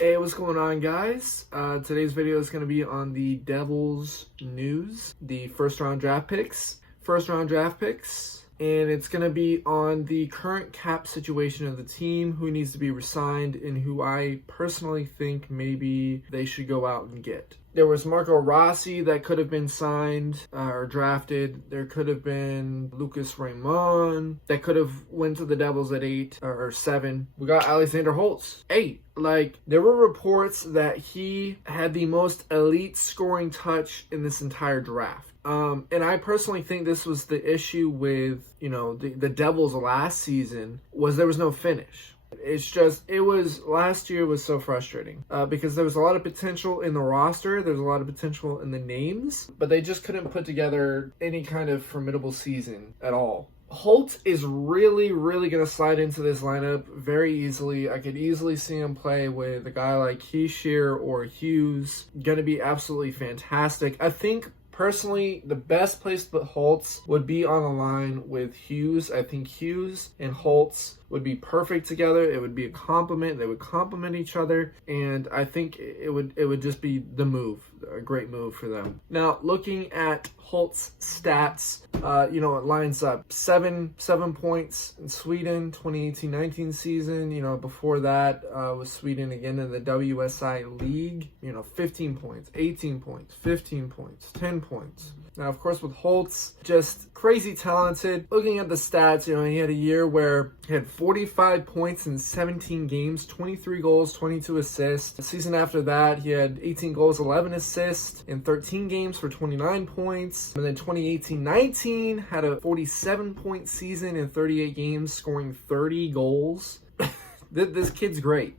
Hey, what's going on, guys? Today's video is going to be on the Devils news, the first round draft picks, and it's going to be on the current cap situation of the team, who needs to be resigned, and who I personally think maybe they should go out and get. There was Marco Rossi that could have been signed or drafted. There could have been Lucas Raymond that could have went to the Devils at 8 or 7. We got Alexander Holtz, 8. There were reports that he had the most elite scoring touch in this entire draft. And I personally think this was the issue with, the Devils last season, was there was no finish. Last year was so frustrating because there was a lot of potential in the roster. There's a lot of potential in the names, but they just couldn't put together any kind of formidable season at all. Holtz is really, really going to slide into this lineup very easily. I could easily see him play with a guy like Hischier or Hughes. Going to be absolutely fantastic. I think personally, the best place to put Holtz would be on a line with Hughes. I think Hughes and Holtz would be perfect together. It would be a compliment. They would complement each other, and I think it would just be the move, a great move for them. Now, looking at Holtz stats, it lines up 7 points in Sweden, 2018-19 season. Before that was Sweden again in the WSI League. 15 points, 18 points, 15 points, 10 points. Now, of course, with Holtz, just crazy talented. Looking at the stats, he had a year where he had 45 points in 17 games, 23 goals, 22 assists. The season after that, he had 18 goals, 11 assists in 13 games for 29 points. And then 2018-19 had a 47-point season in 38 games, scoring 30 goals. This kid's great.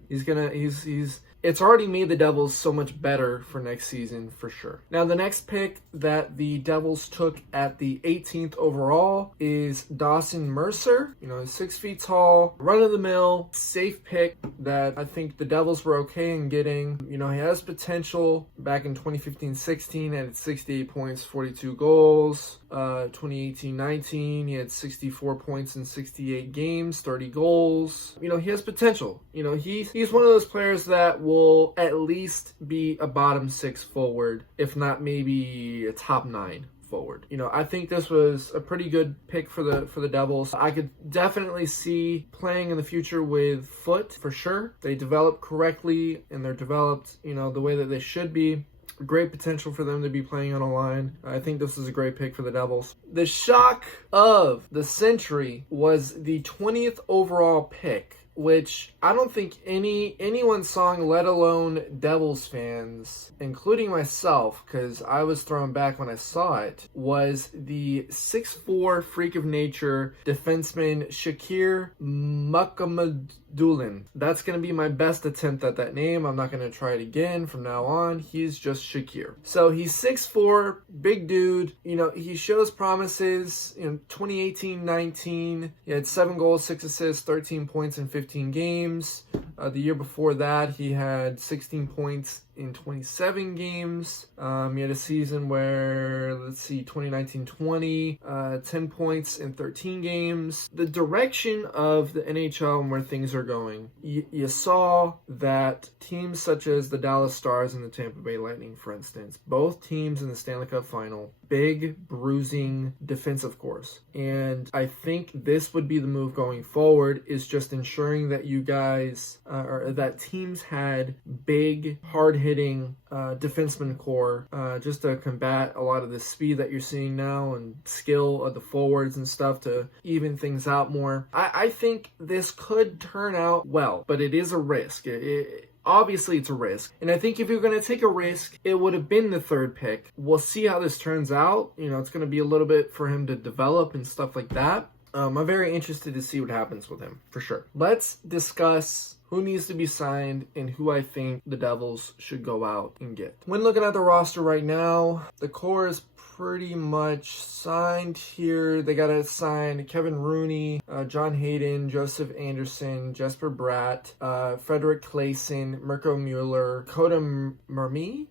It's already made the Devils so much better for next season, for sure. Now, the next pick that the Devils took at the 18th overall is Dawson Mercer. He's 6 feet tall, run-of-the-mill, safe pick that I think the Devils were okay in getting. He has potential. Back in 2015-16, had 68 points, 42 goals. 2018-19, he had 64 points in 68 games, 30 goals. He has potential. He's one of those players that will at least be a bottom 6 forward, if not maybe a top 9 forward. I think this was a pretty good pick for the Devils. I could definitely see playing in the future with Foote for sure. They develop correctly and they're developed, the way that they should be. Great potential for them to be playing on a line. I think this is a great pick for the Devils. The shock of the century was the 20th overall pick, which I don't think anyone saw, let alone Devils fans, including myself, because I was thrown back when I saw it, was the 6'4" freak of nature defenseman Shakir Mukhamadullin. That's going to be my best attempt at that name. I'm not going to try it again from now on. He's just Shakir. So he's 6'4", big dude. He shows promises. In 2018-19, he had 7 goals, 6 assists, 13 points in 15 games. The year before that, he had 16 points in 27 games. He had a season where, 2019-20, 10 points in 13 games. The direction of the NHL and where things are going, you saw that teams such as the Dallas Stars and the Tampa Bay Lightning, for instance, both teams in the Stanley Cup final, big, bruising defensive cores. And I think this would be the move going forward, is just ensuring that you guys, or that teams had big, hard-hitting defenseman core, just to combat a lot of the speed that you're seeing now and skill of the forwards and stuff to even things out more. I think this could turn out well, but it is a risk. Obviously, it's a risk. And I think if you're going to take a risk, it would have been the 3rd pick. We'll see how this turns out. It's going to be a little bit for him to develop and stuff like that. I'm very interested to see what happens with him, for sure. Let's discuss who needs to be signed and who I think the Devils should go out and get. When looking at the roster right now, the core is pretty much signed here. They got to sign Kevin Rooney, John Hayden, Joseph Anderson, Jesper Bratt, Frederick Claesson, Mirko Mueller, Coda Mermes,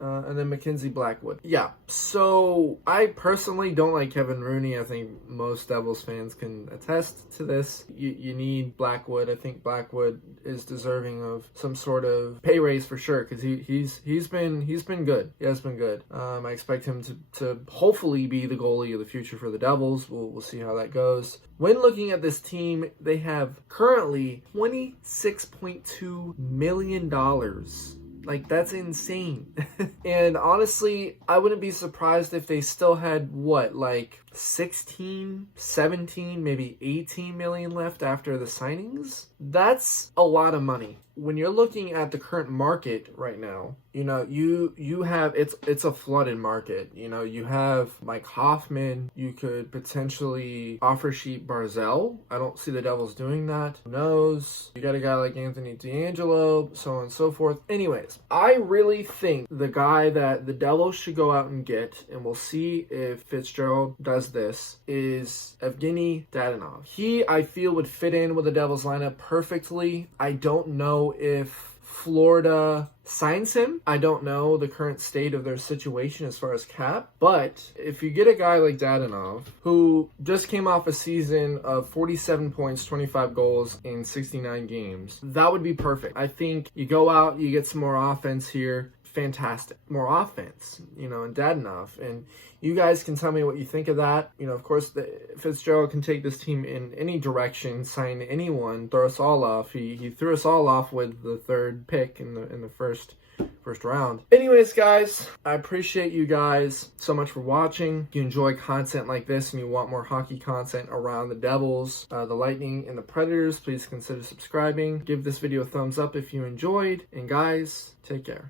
and then Mackenzie Blackwood. Yeah, so I personally don't like Kevin Rooney. I think most Devils fans can attest to this. You need Blackwood. I think Blackwood Wood is deserving of some sort of pay raise for sure, because he's been good. He has been good. I expect him to hopefully be the goalie of the future for the Devils. We'll see how that goes. When looking at this team, they have currently $26.2 million. Like, that's insane. And honestly, I wouldn't be surprised if they still had, like 16, 17, maybe 18 million left after the signings. That's a lot of money. When you're looking at the current market right now, you have, it's a flooded market. You have Mike Hoffman. You could potentially offer sheet Barzell. I don't see the Devils doing that. Who knows? You got a guy like Anthony DeAngelo, so on and so forth. Anyways, I really think the guy that the Devils should go out and get, and we'll see if Fitzgerald does this, is Evgeny Dadonov. He, I feel, would fit in with the Devils lineup perfectly. I don't know if Florida signs him. I don't know the current state of their situation as far as cap, but if you get a guy like Dadonov, who just came off a season of 47 points, 25 goals in 69 games, that would be perfect. I think you go out, you get some more offense here. Fantastic. More offense, and Dadonov. And you guys can tell me what you think of that. Of course, Fitzgerald can take this team in any direction, sign anyone, throw us all off. He threw us all off with the third pick in the first round. Anyways, guys, I appreciate you guys so much for watching. If you enjoy content like this and you want more hockey content around the Devils, the Lightning, and the Predators, please consider subscribing. Give this video a thumbs up if you enjoyed. And guys, take care.